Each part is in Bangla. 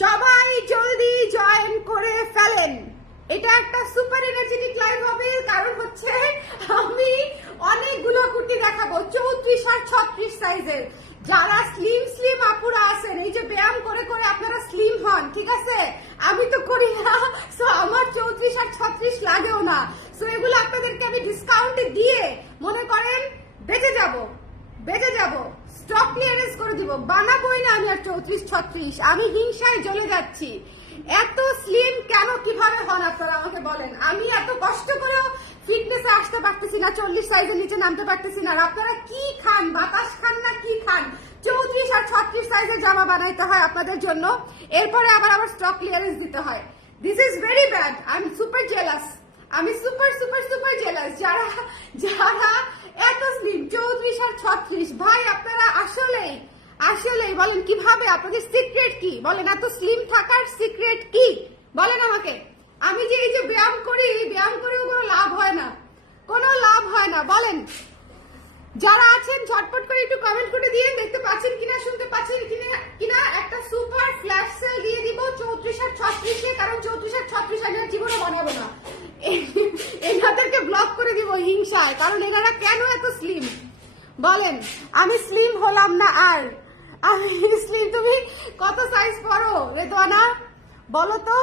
সবাই জলদি জয়েন করে ফেলেন। এটা একটা সুপার এনার্জেটিক লাইভ হবে, কারণ হচ্ছে আমি অনেকগুলো কুর্তি দেখাবো 34 আর 36 সাইজের। যারা স্লিম আপুরা আছেন, এই যে ব্যায়াম করে করে আপনারা স্লিম হন, ঠিক আছে, আমি তো করি না, সো আমার 34 আর 36 লাগেও না। সো এগুলো আপনাদেরকে আমি ডিসকাউন্টে দিয়ে মনে করেন বেঁচে যাব, স্টক ক্লিয়ারেন্স করে দিব, বানাবোই না আমি আর 34 36। আমি হিংসায় জ্বলে যাচ্ছি। এত স্লিম কেন, কিভাবে হন আপনারা আমাকে বলেন। আমি এত কষ্ট করেও ফিটনেসে আসতে পারতেছি না, 40 সাইজের নিচে নামতে পারতেছি না। আর আপনারা কি খান, বাতাস খান না কি খান, 34 আর 36 সাইজের জামা বানাইতে হয় আপনাদের জন্য, এরপরে আবার স্টক ক্লিয়ারেন্স দিতে হয়। This is very bad. I am super jealous, আমি সুপার জেলাস। যারা এত স্লিম 34 আর 36, ভাই আপনারা আসলেই বলেন কিভাবে, আপনাদের সিক্রেট কি বলেন, এত স্লিম থাকার সিক্রেট কি বলেন আমাকে। আমি যে এই যে ব্যায়াম করেও কোনো লাভ হয় না, বলেন। যারা আছেন ঝটপট করে একটু কমেন্ট করে দিয়ে, দেখতে পাচ্ছেন কিনা, শুনতে পাচ্ছেন কিনা। একটা সুপার ফ্ল্যাশ সেল দিয়ে দিব 34 আর 36-এ, কারণ 34 আর 36 আমি জীবনে বানাবো না, এনাদেরকে ব্লক করে দিব হিংসায়, কারণ এনারা কেন এত স্লিম বলেন। আমি স্লিম হলাম না আর, আমি স্লিম। তুমি কত সাইজ পরো রেদওয়ানা, বলো তো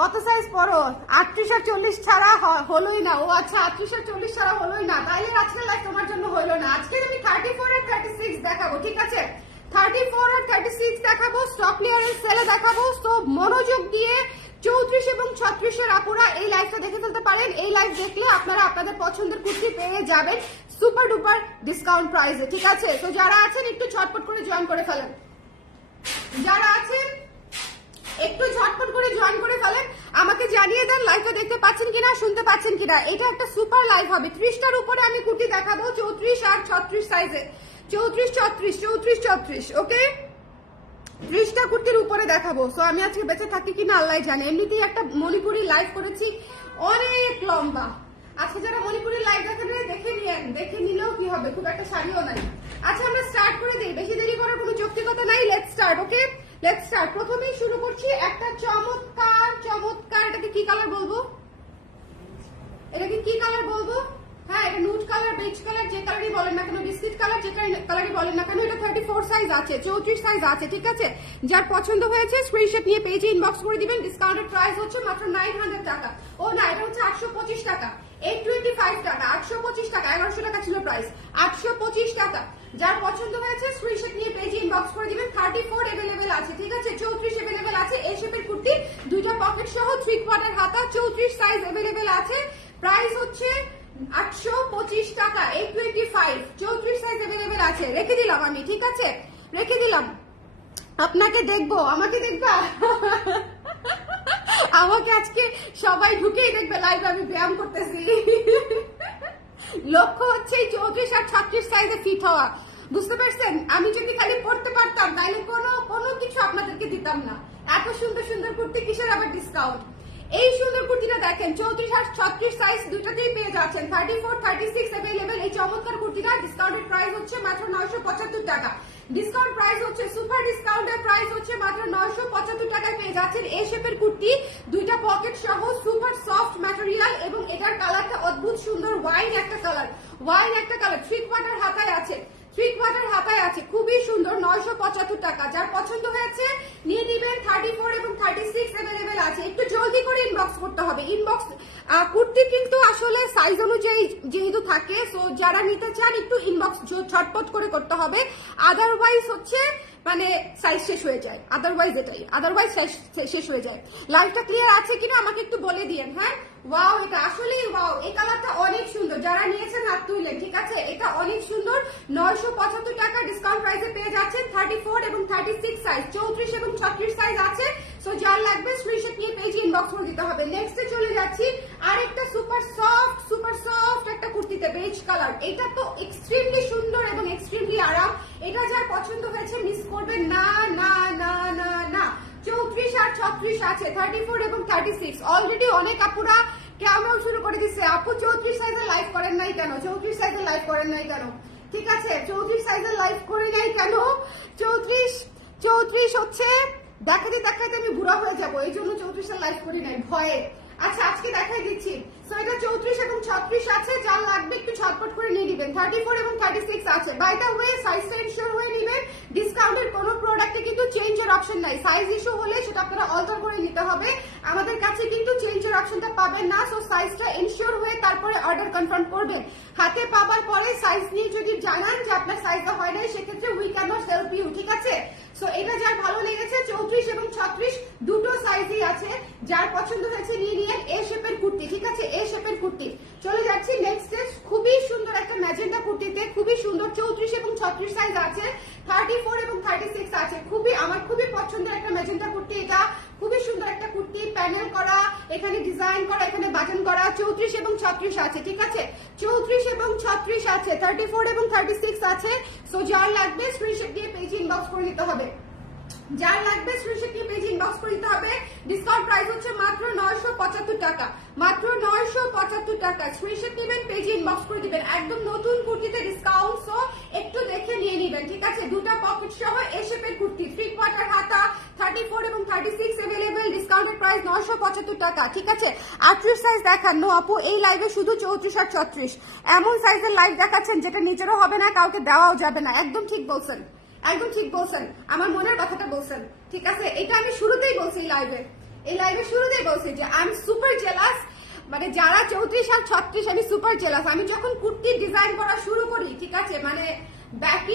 কত সাইজ পরো? 38 আর 40 ছাড়া হলোই না। ও আচ্ছা, 38 আর 40 ছাড়া হলোই না, তাইলে আজকে লাইভ তোমার জন্য হলো না। আজকে আমি 34 আর 36 দেখাবো, ঠিক আছে, 34 আর 36 দেখাবো, স্টক ক্লিয়ারেন্স সেলে দেখাবো। তো মনোযোগ দিয়ে 34 এবং 36-এর আপুরা এই লাইভটা দেখে ফেলতে পারেন। এই লাইভ দেখলে আপনারা আপনাদের পছন্দের কুর্তি পেয়ে যাবেন সুপার ডুপার ডিসকাউন্ট প্রাইসে, ঠিক আছে। তো যারা আছেন একটু ঝটপট করে জয়েন করে ফেলেন, যারা আছেন একটু ঝটপট করে জয়েন করে ফেলেন। আমাকে জানিয়ে দেন লাইভটা দেখতে পাচ্ছেন কিনা, শুনতে পাচ্ছেন কিনা। এটা একটা সুপার লাইভ হবে। 30টার উপরে আমি কুর্তি দেখাবো 34 আর 36 সাইজে, 34 ওকে, 30টা কুর্তির উপরে দেখাবো। সো আমি আজকে বেঁচে থাকি কিনা আল্লাহ জানে। এমনিতেই একটা মণিপুরি লাইভ করেছি অনেক লম্বা। আচ্ছা, যারা মণিপুরি লাইভ দেখে নিলেও কি হবে, খুব একটা শাড়িও নাই। আচ্ছা, আমরা স্টার্ট করে দিই, বেশি দেরি করার কোনো যৌক্তিকতা নাই। Let's start, okay let's start. প্রথমেই শুরু করছি একটা চমৎকার, এটাকে কি কালার বলবো, হ্যাঁ, এটা নুড কালার, বেজ কালার, যে কালারই বলেন না কেন, বিস্কিট কালার, যে কালারই বলেন না কেন, এটা 34 সাইজ আছে, 34 সাইজ আছে, ঠিক আছে। যার পছন্দ হয়েছে স্ক্রিনশট নিয়ে পেজে ইনবক্স করে দিবেন। ডিসকাউন্টেড প্রাইস হচ্ছে মাত্র 900 টাকা। ও না, এটা হচ্ছে 825 টাকা, 825 টাকা, 825 টাকা, 1100 টাকা ছিল প্রাইস, 825 টাকা। যার পছন্দ হয়েছে স্ক্রিনশট নিয়ে পেজে ইনবক্স করে দিবেন। 34 अवेलेबल আছে, ঠিক আছে, 34 अवेलेबल আছে। এই শেপের কুর্তি, দুইটা পকেট সহ 3/4 হাতা, 34 সাইজ अवेलेबल আছে। প্রাইস হচ্ছে 825 টাকা, 825, 34 সাইজ अवेलेबल আছে। রেখে দিলাম আমি, ঠিক আছে, রেখে দিলাম। আপনাকে দেখবো, আমাকে দেখবা, আমাকে আজকে সবাই ঢুকেই দেখবে লাইভে আমি ব্যায়াম করতেছি। লক্ষ্য হচ্ছে 34 আর 36 সাইজে ফিট হওয়া, বুঝতে পারছেন। আমি যদি খালি পড়তে পারতাম তাহলে কোনো কিছু আপনাদেরকে দিতাম না। এত সুন্দর কুর্তি, কিসের আবার ডিসকাউন্ট। এই সুন্দর কুর্তিটা দেখেন, 34 আর 36 সাইজ দুটাতেই পেয়ে যাচ্ছেন। 34 36 अवेलेबल। এই চমৎকার কুর্তিটা ডিসকাউন্টেড প্রাইস হচ্ছে মাত্র 975 টাকা। ডিসকাউন্ট প্রাইস হচ্ছে, সুপার ডিসকাউন্টের প্রাইস হচ্ছে মাত্র 975 টাকায় পেয়ে যাচ্ছেন এই শেপের কুর্তি, দুইটা পকেট সহ, সুপার সফট ম্যাটেরিয়াল, এবং এটার কালারটা অদ্ভুত সুন্দর, ওয়াইন একটা কালার, 3/4 হাতায় আছে, 3/4 হাতায় আছে, খুবই সুন্দর, 975 টাকা। যার পছন্দ হয়েছে নিয়ে নিবেন। 34 এবং 36 अवेलेबल আছে। একটু জলদি করে ইনবক্স করতে হবে। ইনবক্স কুর্তি কিন্তু আসলে সাইজ অনুযায়ী যেহেতু থাকে, সো যারা নিতে চান একটু ইনবক্স ঝটপট করে করতে হবে, আদারওয়াইজ হচ্ছে মানে সাইজ শেষ হয়ে যায়, আদারওয়াইজ শেষ হয়ে যায়। লাইভটা ক্লিয়ার আছে কিনা আমাকে একটু বলে দিয়েন। হ্যাঁ, ওয়াও, এটা আসলেই ওয়াও, এই কালারটা অনেক সুন্দর। যারা নিয়েছেন হাত তুললেন, ঠিক আছে, এটা অনেক সুন্দর। 975 টাকা ডিসকাউন্ট প্রাইসে পেয়ে যাচ্ছেন। 34 এবং 36 সাইজ, 34 এবং 36 সাইজ আছে। সো যার লাগবে স্ক্রিনশট নিয়ে পেজে ইনবক্স করে দিতে হবে। নেক্সটে চলে যাচ্ছি আরেকটা সুপার সফট একটা কুর্তিতে, বেজ কালার। এটা তো এক্সট্রিমলি সুন্দর এবং এক্সট্রিমলি আরাম। এটা যার পছন্দ হয়েছে মিস করবেন না। 34 আর 36 আছে, 34 এবং 36। অলরেডি অনেক আপুরা কেমন শুরু করে দিচ্ছে, আপু 34 সাইজের লাইভ করেন নাই কেন, 34 সাইজের লাইভ করেন নাই কেন, ঠিক আছে, 34 সাইজের লাইভ করে নাই কেন। 34 হচ্ছে দেখাতে দেখাতে আমি বুড়া হয়ে যাবো, এই জন্য 34 লাইভ করি নাই ভয়ে। আচ্ছা আজকে দেখাই দিচ্ছি। সো এটা 34 এবং 36 আছে, যার লাগবে একটু ঝটপট করে নিয়ে নেবেন। 34 এবং 36 আছে। বাই দ্য ওয়ে সাইজটা ইনশিওর হয়ে নেবেন। ডিসকাউন্টের কোনো প্রোডাক্টে কিন্তু চেঞ্জের অপশন নাই। সাইজ ইস্যু হলে সেটা আপনারা অল্টার করে নিতে হবে। আমাদের কাছে কিন্তু চেঞ্জের অপশনটা পাবেন না। সো সাইজটা ইনশিওর হয়ে তারপরে অর্ডার কনফার্ম করবেন। হাতে পাওয়ার পরে সাইজ নিয়ে যদি জানান যে আপনার সাইজটা হয় নাই, সেক্ষেত্রে we can not help you, ঠিক আছে? সো এটা যার ভালো লেগেছে 34 এবং 36 দুটো সাইজই আছে, যার পছন্দ হয়েছে নিয়ে নিয়েন। এ শেপের কুর্তি, ঠিক আছে? এ শেপের কুর্তি। চলে যাচ্ছি নেক্সট ডে। খুবই সুন্দর একটা ম্যাজেন্টা কুর্তিতে, খুবই সুন্দর 34 এবং 36 সাইজ আছে, 34 এবং 36 আছে। আমার খুবই পছন্দের একটা ম্যাজেন্টা কুর্তি এটা। খুবই সুন্দর একটা কুর্তি, প্যানেল করা, এখানে ডিজাইন করা, এখানে বাটন করা। 34 এবং 36 আছে, ঠিক আছে? 34 এবং 36 আছে, 34 এবং 36 আছে। সো যার লাগবে স্ক্রিনশট দিয়ে পেজ ইনবক্স করে দিতে হবে। যার লাগবে স্ক্রিনশট দিয়ে পেজ ইনবক্স করে দিতে হবে। ডিসকাউন্ট প্রাইস হচ্ছে মাত্র 975 টাকা, মাত্র 975 টাকা। স্ক্রিনশট নেবেন, পেজ ইনবক্স করে দিবেন। একদম নতুন কুর্তিতে ডিসকাউন্ট, সো একটু দেখে নিয়ে নেবেন, ঠিক আছে? দুটো পকেট সহ এ শেপের কুর্তি, 3 কোয়ার্টার হাতা, 34 এবং 36 अवेलेबल। ডিসকাউন্টেড প্রাইস 975 টাকা, ঠিক আছে? 38 সাইজ দেখান। নো আপু, এই লাইভে শুধু 34 আর 36 এমন সাইজের লাইভ দেখাচ্ছেন যেটা নিজেরও হবে না, কাউকে দেওয়াও যাবে না। একদম ঠিক বলছেন, একদম ঠিক বলছেন, আমার মনের কথাটা বলছেন, ঠিক আছে? এটা আমি শুরুতেই বলছি লাইভে, এই লাইভে শুরুতেই বলছি যে আই এম সুপার জেলাস, মানে যারা 34 আর 36 আমি সুপার জেলাস। আমি যখন কুর্তি ডিজাইন করা শুরু করি, ঠিক আছে, মানে ব্যাক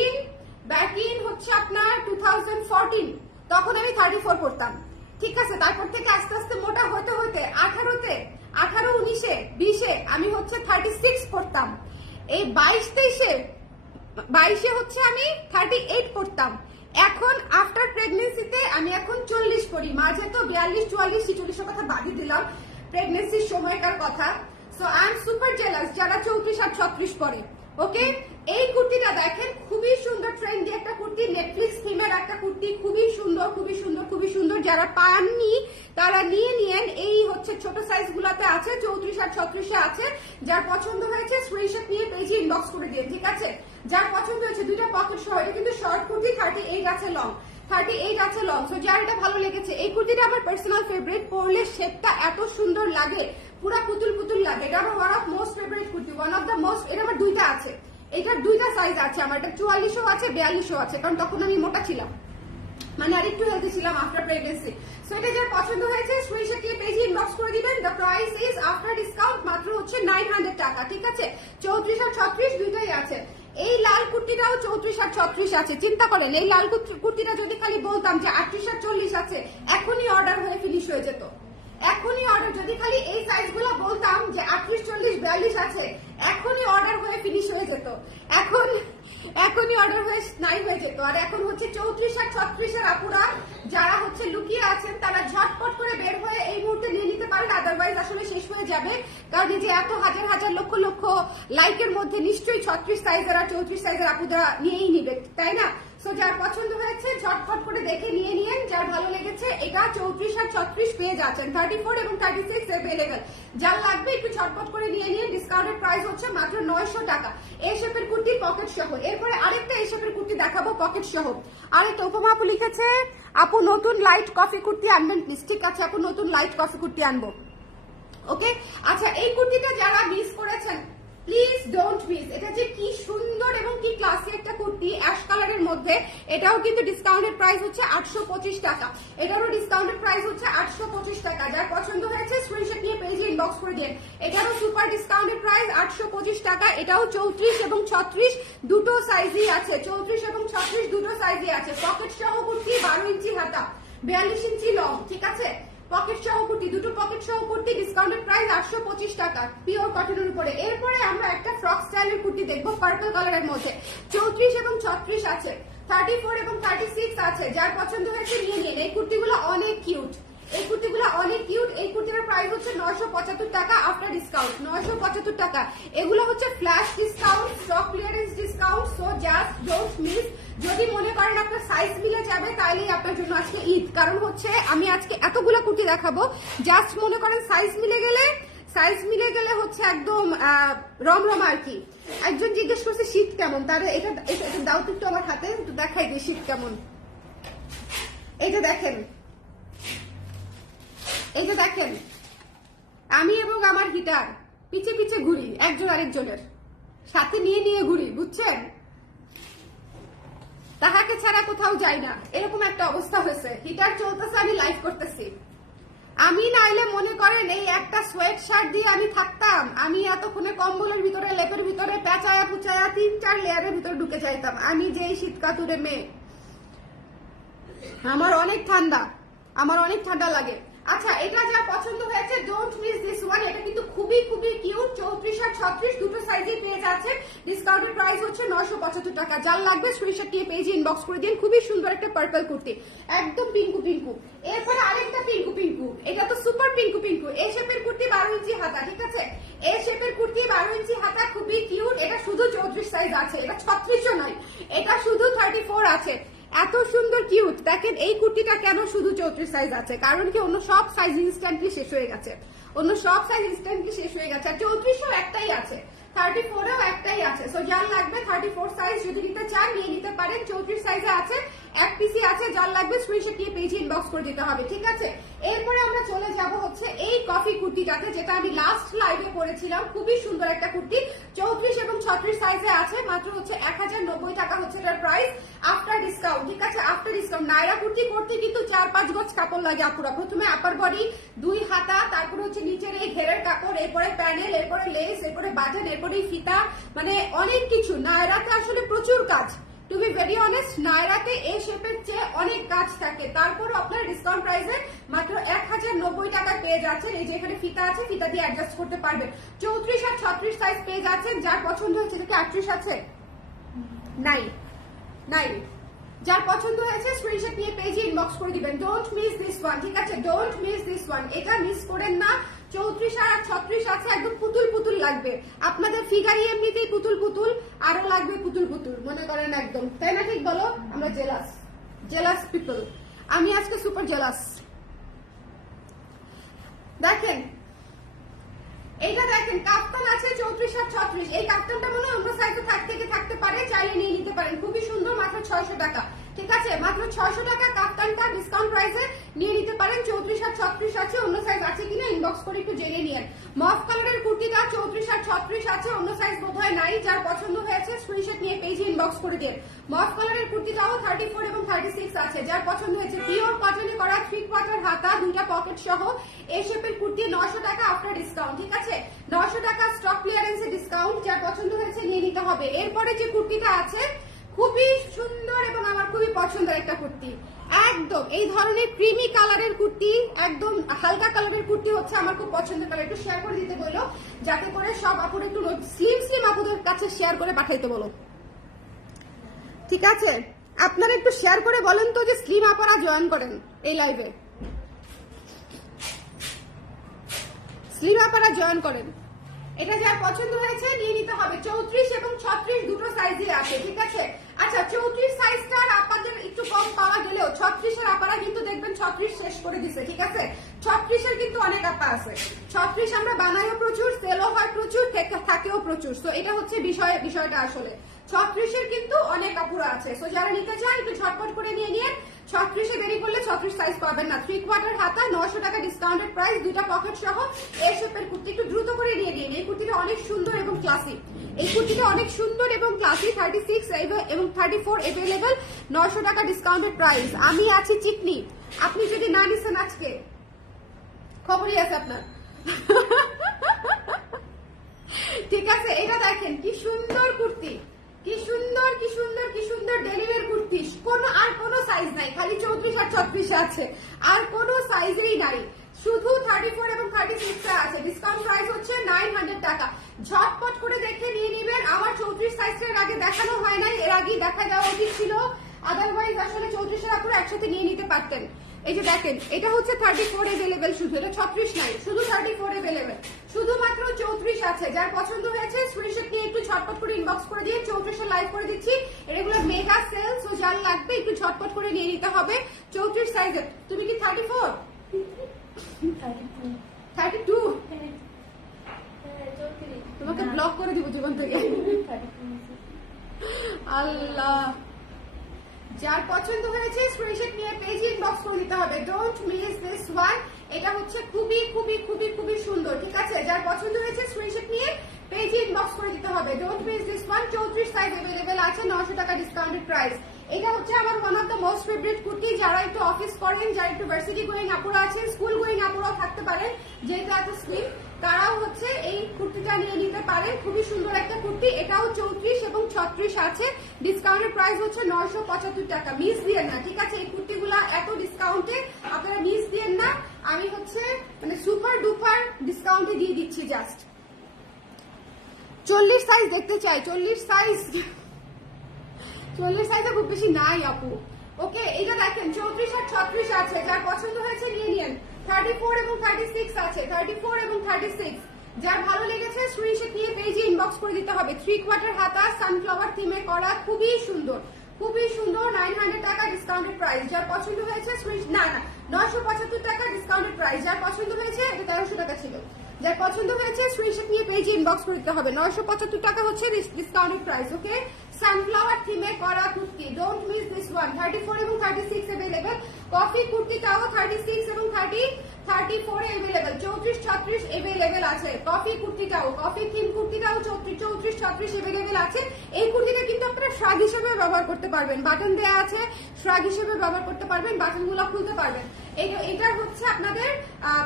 ইন হচ্ছে আপনার 2014, তখন আমি 34 পড়তাম, ঠিক আছে? তারপর থেকে আস্তে আস্তে মোটা হতে হতে 18, 19-এ 20-এ আমি হচ্ছে 36 পড়তাম। এই 22-23-এ হচ্ছে আমি 38 পড়তাম। এখন আফটার প্রেগনেন্সিতে আমি এখন 40 পড়ি। মাঝে তো 42, 44, 46 কথা বাদই দিলাম, প্রেগনেন্সির সময়কার কথা। So I am super jealous যারা 34 আর 36 পড়ে। ওকে, এই কুর্তিটা দেখেন, খুবই সুন্দর ট্রেন্ডি একটা কুর্তি, নেটফ্লিক্স থিমের একটা কুর্তি, খুবই সুন্দর, খুবই সুন্দর, খুবই সুন্দর। যারা পাননি তারা নিয়ে নিয়েন। এই হচ্ছে ছোট সাইজ গুলাতে আছে, 34 আর 36-এ আছে। যার পছন্দ হয়েছে স্ক্রিনশট নিয়ে পেজে ইনবক্স করে দিন, ঠিক আছে? যার পছন্দ হয়েছে, দুইটা পকেট সহ। এটা কিন্তু শর্ট কুর্তি, 38 আছে লং, 38 আছে লং। সো যার এটা ভালো লেগেছে, এই কুর্তিটা আমার পার্সোনাল ফেভারিট। পরলে শেপটা এত সুন্দর লাগে, পুরা পুতুল পুতুল লাগে। এটা আমার one of most favourite kurti, one of the most. এটা আমার দুইটা আছে, এটার দুইটা সাইজ আছে আমার। এটা 44ও আছে, 42ও আছে, কারণ তখন আমি মোটা ছিলাম, মানে আরেকটু হেলদি ছিলাম আফটার প্রেগনেন্সি। সো এটা যার পছন্দ হয়েছে স্ক্রিনশট দিয়ে পেজে ইনবক্স করে দিবেন। The price is after discount মাত্র হচ্ছে 900 টাকা, ঠিক আছে? 34 আর 36 দুইটাই আছে। এই লাল কুর্তিটাও 34 আর 36 আছে। চিন্তা করেন, এই লাল কুর্তিটা যদি খালি বলতাম যে 38 আর 40 আছে, এখনই অর্ডার হয়ে ফিনিশ হয়ে যেত, এখনই অর্ডার। যদি খালি এই সাইজগুলো বলতাম যে 38, 40, 42 আছে, এখনই অর্ডার হয়ে ফিনিশ হয়ে যেত, এখনই অর্ডার হয়ে নাই হয়ে যেত। আর এখন হচ্ছে 34 আর 36 এর আপুরা যারা হচ্ছে লুকিয়ে আছেন, তারা ঝটপট করে বের হয়ে এই মুহূর্তে নিয়ে নিতে পারেন, আদারওয়াইজ আসলে শেষ হয়ে যাবে। কারণ এই যে এত হাজার হাজার লক্ষ লক্ষ লাইকের মধ্যে নিশ্চয়ই 36 সাইজের আর 34 সাইজের আপুরা নিয়েই নিবে, তাই না? সো যার পছন্দ হয়েছে ঝটপট করে দেখে নিয়ে নিয়েন। যার ভালো লেগেছে, এটা 34 আর 36 পেয়ে যাচ্ছেন, 34 এবং 36 अवेलेबल। যার লাগবে একটু ঝটপট করে নিয়ে নিন। ডিসকাউন্টেড প্রাইস হচ্ছে মাত্র 900 টাকা। এই শেপের কুর্তি পকেট সহ। এরপরে আরেকটা এই শেপের কুর্তি দেখাবো পকেট সহ। আরেকটা উপমা আপু লিখেছে, আপু নতুন লাইট কফি কুর্তি আনবেন প্লিজ। ঠিক আছে আপু, নতুন লাইট কফি কুর্তি আনবো। ওকে, আচ্ছা এই কুর্তিটা যারা মিস করেছেন প্লিজ ডোন্ট মিস। এটা যে কি সুন্দর এবং কি ক্লাসি একটা কুর্তি, অ্যাশ কালারের মধ্যে। এটাও কিন্তু ডিসকাউন্টেড প্রাইস হচ্ছে 825 টাকা। এটারও ডিসকাউন্টেড প্রাইস হচ্ছে 825 টাকা। যার পছন্দ হয়েছে স্ক্রিনশট নিয়ে পেজে ইনবক্স করে দিন। এটারও সুপার ডিসকাউন্টেড প্রাইস 825 টাকা। এটাও 34 এবং 36 দুটো সাইজই আছে, 34 এবং 36 দুটো সাইজই আছে। পকেট সহ কুর্তি, 12 ইঞ্চি হাতা, 42 ইঞ্চি লং, ঠিক আছে? পকেট সহ কুর্তি, দুটো পকেট সহ কুর্তি, ডিসকাউন্টেড প্রাইস 825 টাকা, পিওর কটনের উপরে। এরপরে আমরা একটা ফ্রক স্টাইলের কুর্তি দেখবো পার্পল কালারের মধ্যে। 34 এবং 36 আছে, 34 এবং 36 আছে। যার পছন্দ হয়েছে নিয়ে নিন। এই কুর্তিগুলো অনেক কিউট, এই কুর্তিগুলো অনেক কিউট। এই কুর্তিটার প্রাইস হচ্ছে 975 টাকা আফটার ডিসকাউন্ট, 975 টাকা। এগুলো হচ্ছে flash discount, stock clearance discount. So just don't miss. যদি মনে করেন আপনার সাইজ মিলে যাবে, তাইলেই আপনার জন্য আজকে ঈদ। কারণ হচ্ছে আমি আজকে এতগুলো কুর্তি দেখাবো, জাস্ট মনে করেন সাইজ মিলে গেলে হচ্ছে একদম রমরমা আর কি। একজন জিজ্ঞেস করছে শীত কেমন, তাহলে এটা দাও তো একটু আমার হাতে, একটু দেখাই দিই শীত কেমন। এটা দেখেন, এই যে দেখেন, আমি এবং আমার হিটার পিছে পিছে ঘুরি, একজন আরেকজনের সাথে নিয়ে নিয়ে ঘুরি, বুঝছেন? তাহাকে ছাড়া কোথাও যাই না, এরকম একটা অবস্থা হয়েছে। হিটার চলতেছে, আমি লাইভ করতেছি। আমি নাইলে মনে করেন এই একটা সোয়েট শার্ট দিয়ে আমি থাকতাম, আমি এতক্ষণে কম্বলের ভিতরে, লেপের ভিতরে পেঁচায়া পুচায়া 3-4 লেয়ারের ভিতরে ঢুকে যাইতাম। আমি যে এই শীতকাতুরে মেয়ে, আমার অনেক ঠান্ডা, আমার অনেক ঠান্ডা লাগে। আচ্ছা, এটা যা পছন্দ হয়েছে, ডোন্ট মিস দিস ওয়ান। এটা কিন্তু খুবই খুবই কিউট। 34 আর 36 দুটো সাইজেই পেয়ে যাচ্ছে। ডিসকাউন্টের প্রাইস হচ্ছে 975 টাকা। যার লাগবে স্ক্রিনশট নিয়ে পেজে ইনবক্স করে দিন। খুবই সুন্দর একটা পার্পল কুর্তি, একদম পিঙ্কু পিঙ্কু। এরপরে আরেকটা পিঙ্কু পিঙ্কু, এটা তো সুপার পিঙ্কু পিঙ্কু। এই শেপের কুর্তি 12 ইঞ্চি হাতা, ঠিক আছে? এই শেপের কুর্তি 12 ইঞ্চি হাতা, খুবই কিউট। এটা শুধু 34 সাইজ আছে, এটা 36ও নয়, এটা শুধু 34 আছে। এত সুন্দর কিউট। দেখেন এই কুর্তিটা কেন শুধু 34 সাইজ আছে, কারণ কি অন্য সব সাইজ ইনস্ট্যান্টলি শেষ হয়ে গেছে, অন্য সব সাইজ ইনস্ট্যান্টলি শেষ হয়ে গেছে। আর 34ও একটাই আছে, 34এও একটাই আছে। সো যার লাগবে 34 সাইজ যদি নিতে চান নিয়ে নিতে পারেন। 34 সাইজে আছে, এক পিসই আছে। যার লাগবে স্ক্রিনশট নিয়ে পেজে ইনবক্স করে দিতে হবে, ঠিক আছে? এরপরে আমরা চলে যাব হচ্ছে এই কফি কুর্তিটাতে, যেটা আমি লাস্ট লাইভে পরেছিলাম। খুবই সুন্দর একটা কুর্তি, 34 এবং 36 সাইজে আছে। মাত্র হচ্ছে 1090 টাকা হচ্ছে এটার প্রাইস আফটার ডিসকাউন্ট, ঠিক আছে? After discount. নায়রা কুর্তি করতে কিন্তু 4-5 গজ কাপড় লাগে আপুরা। প্রথমে আপার বডি, 2 হাতা, তারপরে হচ্ছে নিচের এই ঘেরের কাপড়, এরপরে প্যানেল, এরপরে লেস, এরপরে বাটন, এরপরে ফিতা, মানে অনেক কিছু। নায়রাতে আসলে প্রচুর কাজ। টু বি ভেরি অনেস্ট, নায়রাতে এই শেপের চেয়ে অনেক কাজ থাকে। তারপর আপনার ডিসকাউন্ট প্রাইসে মাত্র 1090 টাকায় পেয়ে যাচ্ছেন। এই যে এখানে ফিতা আছে, ফিতা দিয়ে অ্যাডজাস্ট করতে পারবেন। 34 আর 36 সাইজ পেয়ে যাচ্ছেন। যার পছন্দ হচ্ছে, এটা কি 38 আছে? নাই, নাই। যার পছন্দ হয়েছে স্ক্রিনশট নিয়ে পেজে ইনবক্স করে দিবেন। ডোন্ট মিস দিস ওয়ান, ঠিক আছে? ডোন্ট মিস দিস ওয়ান, এটা মিস করেন না। 34 আর 36 আছে, একদম পুতুল পুতুল লাগবে আপনাদের। ফিগারই এমনিতেই পুতুল পুতুল, আরো লাগবে পুতুল পুতুল, মনে করেন একদম, তাই না? ঠিক বলো? আমরা জেলাস, জেলাস পিপল। আমি আজকে সুপার জেলাস। দেখেন এইটা, দেখেন কাপ্তান আছে 34 আর 36। এই কাপ্তানটা মনে হয় অন্য সাইজে থাকতে পারে, চাইলে নিয়ে নিতে পারেন। খুবই সুন্দর, মাত্র 600 টাকা, ঠিক আছে? মাত্র 600 টাকা কাপ্তানটা ডিসকাউন্ট প্রাইসে নিয়ে নিতে পারেন। 34 আর 36 আছে, অন্য সাইজ আছে কিনা ইনবক্স করে একটু জেনে নিন। মফ কালারের কুর্তিটা 34 আর 36 আছে, অন্য সাইজ বোধহয় নাই। যার পছন্দ হয়েছে স্ক্রিনশট নিয়ে পেজে ইনবক্স করে দিন। মফ কালারের কুর্তিটাও 34 এবং 36 আছে। যার পছন্দ হয়েছে, পিওর কটনে করা 3/4 হাতা, 2টা পকেট সহ এই শেপের কুর্তি 900 টাকা আফটার ডিসকাউন্ট, ঠিক আছে? 900 টাকা স্টক ক্লিয়ারেন্সে ডিসকাউন্ট। যার পছন্দ হয়েছে নিয়ে নিতে হবে। এরপরে যে কুর্তিটা আছে খুবই সুন্দর এবং আমার খুবই পছন্দের একটা কুর্তি, একদম এই ধরনের ক্রিমি কালারের কুর্তি, একদম হালকা কালারের কুর্তি হচ্ছে আমার খুব পছন্দের কালার। একটু শেয়ার করে দিতে বলো, যাতে করে সব আপুরা একটু স্লিম স্লিম আপুদের কাছে শেয়ার করে পাঠাইতে বলো, ঠিক আছে? আপনারা একটু শেয়ার করে বলেন তো যে স্লিম আপুরা জয়েন করেন এই লাইভে, স্লিম আপুরা জয়েন করেন। এটা যার পছন্দ হয়েছে নিয়ে নিতে হবে। 34 এবং 36 দুটো সাইজই আছে, ঠিক আছে? আচ্ছা, 34 সাইজটার আপনাদের একটু কম পাওয়া গেলেও 36 এর আপারা কিন্তু দেখবেন 36 শেষ করে দিছে, ঠিক আছে? 36 এর কিন্তু অনেক আপা আছে। 36 আমরা বানাইও প্রচুর, সেলও হয় প্রচুর, থাকেও প্রচুর। তো এটা হচ্ছে বিষয়টা আসলে 36 এর কিন্তু অনেক আপুরা আছে। সো যারা নিতে চান একটু ঝটপট করে নিয়ে নিন। 36 এ দেরি করলে 36 সাইজ পাবেন না। 3/4 হাতা, 900 টাকা ডিসকাউন্টেড প্রাইস, 2টা পকেট সহ এই শেপের কুর্তি। একটু দ্রুত করে নিয়ে নিন। এই কুর্তিটা অনেক সুন্দর এবং ক্লাসি, এই কুর্তিটা অনেক সুন্দর এবং ক্লাসি। 36 এবং 34 अवेलेबल, 900 টাকা ডিসকাউন্টেড প্রাইস। আমি আছি চিকনি, আপনি যদি না নিছেন আজকে খবরই আছে আপনার, ঠিক আছে? এটা দেখেন কি সুন্দর কুর্তি, কি সুন্দর কি সুন্দর কি সুন্দর ডেনিমের কুর্তি। আর কোনো সাইজ নাই, খালি 34 আর 36 আছে, আর কোনো সাইজেই নাই। শুধু 34 এবং 36 আছে। ডিসকাউন্ট প্রাইস হচ্ছে 900 টাকা। ঝটপট করে দেখে নিয়ে নেবেন। আমার 34 সাইজটার আগে দেখানো হয় নাই, এর আগে দেখা দেওয়া উচিত ছিল। আদারওয়াইজ আসলে 34 এর আপনারা একসাথে নিয়ে নিতে পারতেন। এই যে দেখেন, এটা হচ্ছে 34 अवेलेबल, শুধু এটা 36 নাই, শুধু 34 अवेलेबल, শুধুমাত্র 34 আছে। যার পছন্দ হয়েছে স্ক্রিনশট নিয়ে একটু ঝটপট করে ইনবক্স করে দিয়ে 34 এর লাইভ করে দিচ্ছি। রেগুলার মেগা সেল, সো যার লাগবে একটু ঝটপট করে নিয়ে নিতে হবে। 34 সাইজের। তুমি কি 34? 32? তোমাকে ব্লক করে দিব জীবন থেকে। আল্লাহ, যার পছন্দ হয়েছে স্ক্রিনশট নিয়ে পেজে ইনবক্স করে দিতে হবে, ডোন্ট মিস দিস ওয়ান। এটা হচ্ছে খুবই খুবই খুবই খুবই সুন্দর, ঠিক আছে? যার পছন্দ হয়েছে স্ক্রিনশট নিয়ে পেজে ইনবক্স করে দিতে হবে, don't miss this one. 34 size available আছে, 900 টাকা ডিসকাউন্টেড প্রাইস। এটা হচ্ছে আমার one of the most favourite kurti. যারা একটু অফিস করেন, যারা একটু ভার্সিটি গোয়িং আপুরা আছেন, স্কুল গোয়িং আপুরাও থাকতে পারেন, যেহেতু এত স্লিম, তারাও হচ্ছে এই কুর্তিটা নিয়ে নিতে পারেন। খুবই সুন্দর একটা কুর্তি। এটাও 34 এবং 36 আছে, ডিসকাউন্টেড প্রাইস হচ্ছে 975 টাকা। মিস দিয়েন না, ঠিক আছে? এই কুর্তিগুলা এত ডিসকাউন্টে আপনারা মিস দিয়েন না। আমি হচ্ছে মানে সুপার ডুপার ডিসকাউন্টে দিয়ে দিচ্ছি জাস্ট। 40 সাইজ দেখতে চাই, 40 সাইজে খুব বেশি নাই আপু। ওকে, এটা দেখেন 34 আর 36 আছে, যার পছন্দ হয়েছে নিয়ে নিন। 34 এবং 36 আছে, 34 এবং 36। যার ভালো লেগেছে স্ক্রিনশট নিয়ে পেজে ইনবক্স করে দিতে হবে। 3/4 হাতা সানফ্লাওয়ার থিমে করা, খুবই সুন্দর, খুবই সুন্দর। 900 টাকা ডিসকাউন্টেড প্রাইস। যার পছন্দ হয়েছে না 975 টাকা ডিসকাউন্টেড প্রাইস। যার পছন্দ হয়েছে, এটা 1300 টাকা ছিল। যার পছন্দ হয়েছে স্ক্রিনশট নিয়ে পেজে ইনবক্স করে দিতে হবে। 975 টাকা হচ্ছে ডিসকাউন্টেড প্রাইস। ওকে, সানফ্লাওয়ার থিমে করা kurti, don't miss this one. 34 এবং 36 अवेलेबल। কফি কুর্তিটাও 36 এবং 34 अवेलेबल। 34 36 अवेलेबल আছে। কফি কুর্তিটাও, কফি থিম কুর্তিটাও 34 36 अवेलेबल আছে। এই কুর্তিটা কিন্তু আপনারা শ্রাগ হিসেবে ব্যবহার করতে পারবেন, বাটন দেয়া আছে, শ্রাগ হিসেবে ব্যবহার করতে পারবেন, বাটনগুলো খুলতে পারবেন। এটা হচ্ছে আপনাদের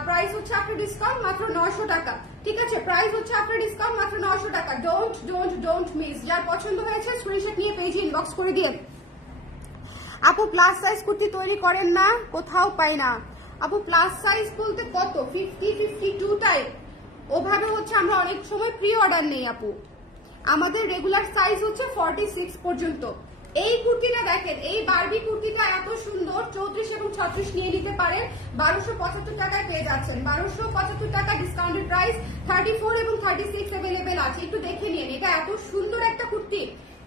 প্রাইস হচ্ছে আফটার ডিসকাউন্ট মাত্র 900 টাকা, ঠিক আছে? প্রাইস হচ্ছে আফটার ডিসকাউন্ট মাত্র 900 টাকা। Don't miss. যার পছন্দ হয়েছে স্ক্রিনশট নিয়ে পেজে ইনবক্স করে দিন। আপু প্লাস সাইজ কুর্তি তৈরি করেন না? কোথাও পাই না আপু। প্লাস সাইজ বলতে কত? 50 52 টাইপ ওভাবে হচ্ছে আমরা অনেক সময় প্রি অর্ডার নেই আপু। আমাদের রেগুলার সাইজ হচ্ছে 46 পর্যন্ত। এই কুর্তিটা দেখেন, এই বারবি কুর্তিটা এত সুন্দর, 34 এবং 36 নিয়ে নিতে পারেন। 1275 টাকায় পেয়ে যাচ্ছেন, 1275 টাকা ডিসকাউন্টেড প্রাইস। 34 এবং 36 अवेलेबल আছে, একটু দেখে নিন। এটা এত সুন্দর একটা কুর্তি,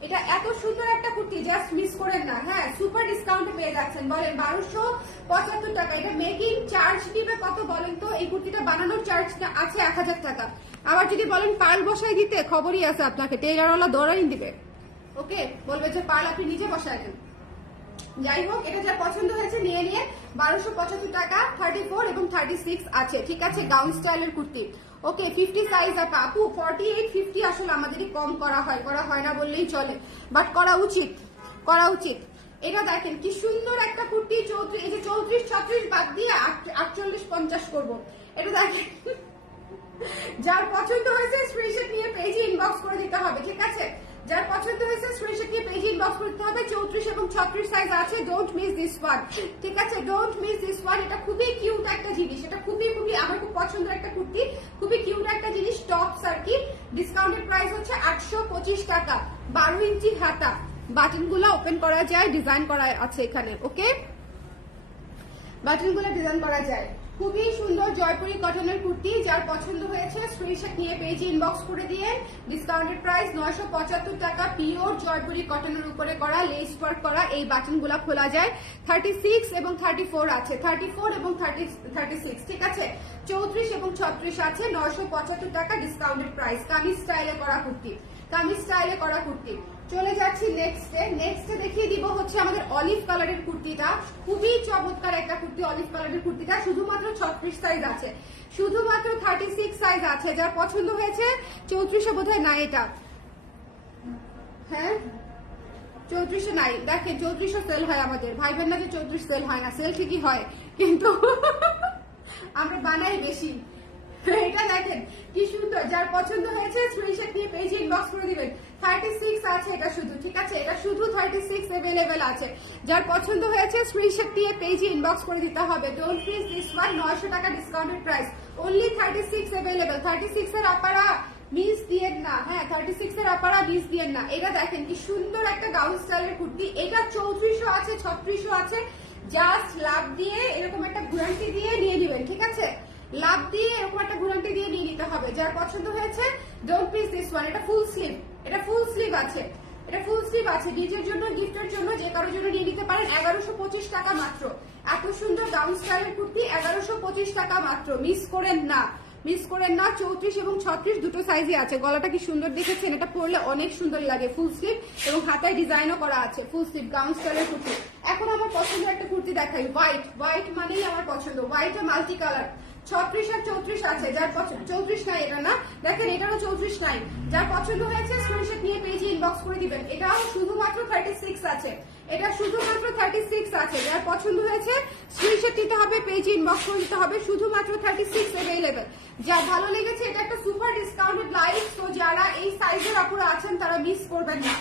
এটা এত সুন্দর একটা কুর্তি, জাস্ট মিস করেন না। হ্যাঁ, সুপার ডিসকাউন্টে পেয়ে যাচ্ছেন। বলেন 1275 টাকা। এটা মেকিং চার্জ দিবে কত বলেন তো? এই কুর্তিটা বানানোর চার্জ আছে 1000 টাকা। আবার যদি বলেন পার্ল বসাই দিতে, খবরই আছে আপনাকে, টেইলারওয়ালা দৌড়াই দিবে। ওকে, বলবে যে পার্ল আপনি নিজে বসায় দেন। যাই হোক, এটা যা পছন্দ হয়েছে নিয়ে নিয়ে। 1275 টাকা। 34 এবং 36 আছে, ঠিক আছে? গাউন স্টাইলের কুর্তি। ওকে, 50 সাইজ আপু। 48 50 আসলে আমাদেরই কম করা হয় না বললেই চলে, বাট করা উচিত। এটা দেখেন কি সুন্দর একটা কুর্তি। 34 36 বাদ দিয়ে 48 50 করবো। এটা দেখেন, যার পছন্দ হয়েছে স্ক্রিনশট নিয়ে পেজে ইনবক্স করে দিতে হবে, ঠিক আছে? যার পছন্দ হয়েছে স্ক্রিনশট নিয়ে পেজে ইনবক্স করতে হবে। 34 এবং 36 সাইজ আছে, ডোন্ট মিস দিস ওয়ান, ঠিক আছে? Don't miss this one. এটা খুবই কিউট একটা জিনিস, এটা খুবই খুবই আমার খুব পছন্দের একটা কুর্তি, খুবই কিউট একটা জিনিস। টপস আর কি। ডিসকাউন্টেড প্রাইস হচ্ছে 825 টাকা। 12 ইঞ্চি হাতা, বাটনগুলো ওপেন করা যায়, ডিজাইন করা আছে এখানে। ওকে, বাটনগুলো ডিজাইন করা যায়। খুবই সুন্দর জয়পুরি কটনের কুর্তি। যার পছন্দ হয়েছে স্ক্রিনশট নিয়ে পেজে ইনবক্স করে দিয়ে। ডিসকাউন্টেড প্রাইস 975 টাকা। পিওর জয়পুরি কটনের উপরে করা, লেস ওয়ার্ক করা। এই বাটনগুলো খোলা যায়। 36 এবং 34 আছে, 34 এবং 36, ঠিক আছে? 34 এবং 36 আছে, 975 টাকা ডিসকাউন্টেড প্রাইস। কামিজ স্টাইলে করা কুর্তি। চলে যাচ্ছি নেক্সটে দেখিয়ে দিব হচ্ছে আমাদের অলিভ কালারের কুর্তিটা। খুবই চমৎকার একটা কুর্তি, অলিভ কালারের কুর্তিটা। শুধুমাত্র 36 সাইজ আছে, শুধুমাত্র 36 সাইজ আছে। যার পছন্দ হয়েছে 34 বোধহয় নাই এটা। হ্যাঁ, 34 নাই। দেখেন 34 সেল হয় আমাদের। ভাইবেন না যে 34 সেল হয় না, সেল ঠিকই হয়, কিন্তু আমরা বানাই বেশি। এটা দেখেন কি সুন্দর। যার পছন্দ হয়েছে স্ক্রিনশট নিয়ে পেজে ইনবক্স করে দিবেন। 36 আছে এটা শুধু, ঠিক আছে? এটা শুধু 36 अवेलेबल আছে। যার পছন্দ হয়েছে স্ক্রিনশট দিয়ে পেজে ইনবক্স করে দিতে হবে। Don't miss this one. 900 টাকা ডিসকাউন্টেড প্রাইস। Only 36 available. 36 এর আপারা মিস দিয়েন না। হ্যাঁ, 36 এর আপারা মিস দিয়েন না। এটা দেখেন কি সুন্দর একটা গাউন স্টাইলের কুর্তি। এটা 34 আছে, 36 আছে। জাস্ট লাভ দিয়ে এরকম একটা গ্যারান্টি দিয়ে নিয়ে নেবেন, ঠিক আছে? লাভ দিয়ে এরকম একটা গ্যারান্টি দিয়ে নিয়ে নিতে হবে। যার পছন্দ হয়েছে ডোন্ট মিস দিস ওয়ান। এটা ফুল স্লিভ আছে, নিজের জন্য, গিফটের জন্য, যে কারোর জন্য নিয়ে নিতে পারেন। 1125 টাকা মাত্র। এত সুন্দর গাউন স্টাইলের কুর্তি 1125 টাকা মাত্র। মিস করেন না, মিস করেন না। 34 এবং 36 দুটো সাইজই আছে। গলাটা কি সুন্দর দেখেছেন, এটা পরলে অনেক সুন্দর লাগে। ফুল স্লিভ এবং হাতায় ডিজাইনও করা আছে। ফুল স্লিভ গাউন স্টাইলের কুর্তি। এখন আমার পছন্দের একটা কুর্তি দেখাই, হোয়াইট। হোয়াইট মানেই আমার পছন্দ, হোয়াইট আর মাল্টি কালার। 36 আর 34 আছে, যার পছন্দ। 34 নাই এটা না, দেখেন এটারও 34 নাই। যার পছন্দ হয়েছে স্ক্রিনশট নিয়ে পেজে ইনবক্স করে দিবেন। এটাও শুধুমাত্র 36 আছে, এটা শুধুমাত্র 36 আছে। যার পছন্দ হয়েছে স্ক্রিনশট দিতে হবে, পেজে ইনবক্স করে দিতে হবে। শুধুমাত্র 36 अवेलेबल। যা ভালো লেগেছে, এটা একটা সুপার ডিসকাউন্টেড লাইভ। তো যারা এই সাইজের আপুরা আছেন তারা মিস করবেন না।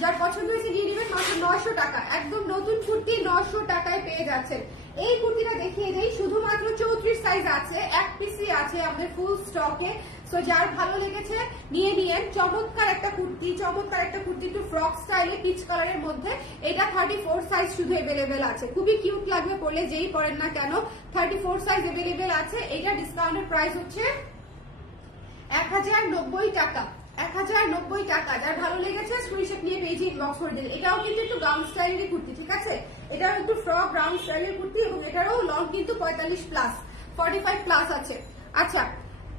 যার পছন্দ হয়েছে নিয়ে নেবেন মাত্র 900 টাকা। একদম নতুন কুর্তি 900 টাকায় পেয়ে যাচ্ছেন। এই কুর্তিটা দেখিয়ে দেই, শুধুমাত্র 34 সাইজ আছে, এক পিসই আছে আমাদের ফুল স্টকে। সো যার ভালো লেগেছে নিয়ে নিয়েন। চমৎকার একটা কুর্তি, চমৎকার একটা কুর্তি, একটু ফ্রক স্টাইলে পিচ কালারের মধ্যে। এটা 34 সাইজ শুধু अवेलेबल আছে। খুবই কিউট লাগবে পরলে, যেই পরেন না কেন। 34 সাইজ अवेलेबल আছে। এটা ডিসকাউন্টেড প্রাইস হচ্ছে 1090 টাকা। 1090 টাকা। যার ভালো লেগেছে স্ক্রিনশট নিয়ে পেজে ইনবক্স করে দিন। এটাও কিন্তু একটু গাউন স্টাইলের কুর্তি, ঠিক আছে? এটাও একটু ফ্রক গাউন স্টাইলের কুর্তি এবং এটারও লং কিন্তু 45 প্লাস, 45 প্লাস আছে। আচ্ছা,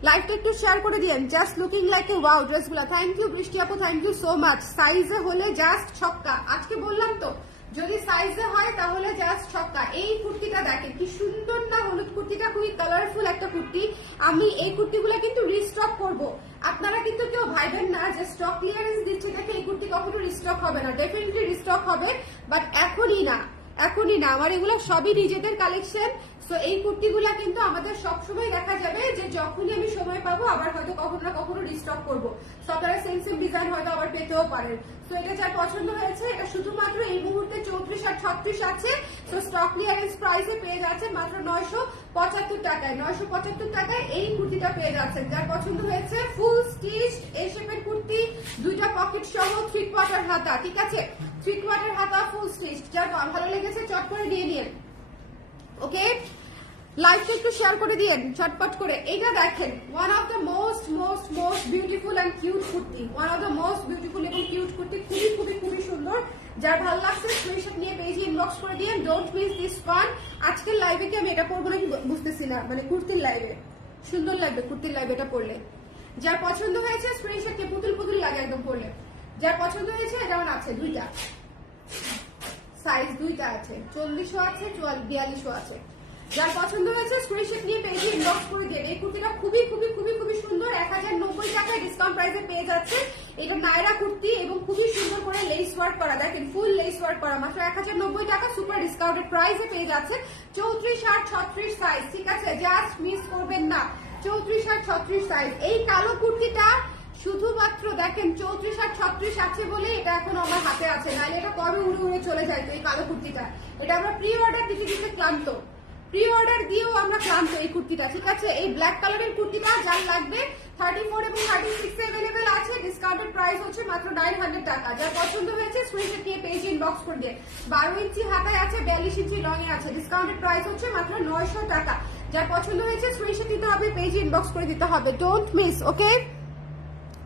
লাইভটা একটু শেয়ার করে দিয়েন। Just looking like a wow ড্রেসগুলো। থ্যাংক ইউ বৃষ্টি আপু, থ্যাংক ইউ সো মাচ। সাইজে হলে জাস্ট ছক্কা। আজকে বললাম তো, যদি সাইজে হয় তাহলে জাস্ট ছক্কা। এই কুর্তিটা দেখেন কি সুন্দর না, হলুদ কুর্তিটা খুবই কালারফুল একটা কুর্তি। আমি এই কুর্তিগুলো কিন্তু রিস্টক করব। আপনারা কিন্তু কেউ ভাইবেন না যে স্টক ক্লিয়ারেন্স দিচ্ছে দেখে এই কুর্তি কখনো রিস্টক হবে না। ডেফিনেটলি রিস্টক হবে, বাট এখনই না, এখনই না। আমার এগুলো সবই নিজেদের কালেকশন। সো এই কুর্তিগুলা কিন্তু আমাদের সবসময় দেখা যাবে যে যখনই আমি সময় পাবো আবার হয়তো কখনো না কখনো রিস্টক করবো। সো আপনারা সেম সেম ডিজাইন হয়তো আবার পেতেও পারেন। তো এটা যার পছন্দ হয়েছে, এটা শুধুমাত্র এই মুহূর্তে 34 আর 36 আছে। তো স্টক ক্লিয়ারেন্স প্রাইসে পেয়ে যাচ্ছেন মাত্র 975 টাকায়। 975 টাকায় এই কুর্তিটা পেয়ে যাচ্ছেন। যার পছন্দ হয়েছে ফুল স্টিচ এই শেপের কুর্তি, দুইটা পকেট সহ, 3 কোয়ার্টার হাতা, ঠিক আছে? 3 কোয়ার্টার হাতা ফুল স্টিচ। যার ভালো লেগেছে চট করে নিয়ে নিন। ওকে, লাইভটা একটু শেয়ার করে দিয়েন ঝটপট করে। এটা দেখেন, one of the most most most beautiful and cute kurti. One of the most beautiful এবং কিউট কুর্তি, খুবই খুবই খুবই সুন্দর। যার ভালো লাগছে স্ক্রিনশট নিয়ে পেজে ইনবক্স করে দিয়েন। Don't miss this one. আজকের লাইভে কি আমি এটা পরবো নাকি বুঝতেছি না, মানে কুর্তির লাইভে সুন্দর লাগবে, কুর্তির লাইভে এটা পরলে। যার পছন্দ হয়েছে স্ক্রিনশট কে পুতুল পুতুল লাগে একদম পরলে। যার পছন্দ হয়েছে যেমন আছে, দুইটা সাইজ, দুইটা আছে, 40ও আছে, 42ও আছে। যার পছন্দ হয়েছে স্ক্রিনশট নিয়ে পেজে ইনবক্স করে দিন। এই কুর্তিটা খুবই খুবই খুবই খুবই সুন্দর। 1090 টাকায় ডিসকাউন্ট প্রাইসে পেয়ে যাচ্ছে। এটা নায়রা কুর্তি এবং খুবই সুন্দর করে লেস ওয়ার্ক করা, দেখেন ফুল লেস ওয়ার্ক করা। মাত্র 1090 টাকা সুপার ডিসকাউন্টেড প্রাইসে পেয়ে যাচ্ছে। 34 আর 36 সাইজ, ঠিক আছে? জাস্ট মিস করবেন না। 34 আর 36 সাইজ। এই কালো কুর্তিটা শুধুমাত্র দেখেন 34 আর 36 আছে বলে এটা এখন আমার হাতে আছে, নাহলে এটা কবে উড়ে উড়ে চলে যায়। তো এই কালো কুর্তিটা, এটা আমরা প্রি অর্ডার দিতে দিতে ক্লান্ত, প্রি অর্ডার দিয়েও আমরা ক্লান্ত এই কুর্তিটা, ঠিক আছে? এই ব্ল্যাক কালারের কুর্তিটা যার লাগবে 34 এবং 36 अवेलेबल আছে। ডিসকাউন্টেড প্রাইস হচ্ছে মাত্র 900 টাকা। যার পছন্দ হয়েছে স্ক্রিনশট নিয়ে পেজে ইনবক্স করে দিয়ে। 12 ইঞ্চি হাতায় আছে, 42 ইঞ্চি লং এ আছে। ডিসকাউন্টেড প্রাইস হচ্ছে মাত্র 900 টাকা। যার পছন্দ হয়েছে স্ক্রিনশট দিতে হবে, পেজে ইনবক্স করে দিতে হবে। ডোন্ট মিস, ওকে?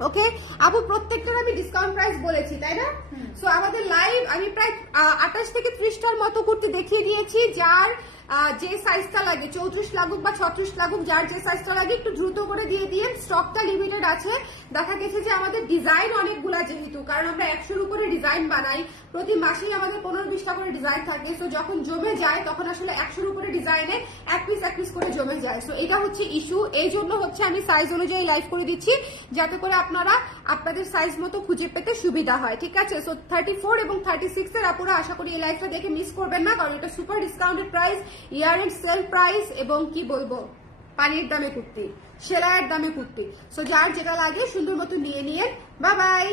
ওকে আপু, প্রত্যেকটার আমি ডিসকাউন্ট প্রাইস বলেছি, তাই না? সো আমাদের লাইভ আমি প্রায় 28 থেকে 30টার মতো কুর্তি দেখিয়ে দিয়েছি। যার যে সাইজটা লাগে, 34 লাগুক বা 36 লাগুক, যার যে সাইজটা লাগে একটু দ্রুত করে দিয়ে দিয়ে। স্টকটা লিমিটেড আছে। দেখা গেছে যে আমাদের ডিজাইন অনেকগুলা, যেহেতু কারণ আমরা 100-র উপরে ডিজাইন বানাই, প্রতি মাসেই আমাদের 15-20টা করে ডিজাইন থাকে। সো যখন জমে যায় তখন আসলে 100-র উপরে ডিজাইনে এক পিস করে জমে যায়। সো এটা হচ্ছে ইস্যু। এই জন্য হচ্ছে আমি সাইজ অনুযায়ী লাইভ করে দিচ্ছি, যাতে করে আপনারা আপনাদের সাইজ মতো খুঁজে পেতে সুবিধা হয়, ঠিক আছে? সো 34 এবং 36 এর আপুরা আশা করি এই লাইভটা দেখে মিস করবেন না, কারণ এটা super discounted price, year end sale price এবং কি বলবো, পানির দামে কুর্তি, সেলাইয়ের দামে কুর্তি। সো যার যেটা লাগে সুন্দর মতো নিয়ে নিয়ে। Bye bye.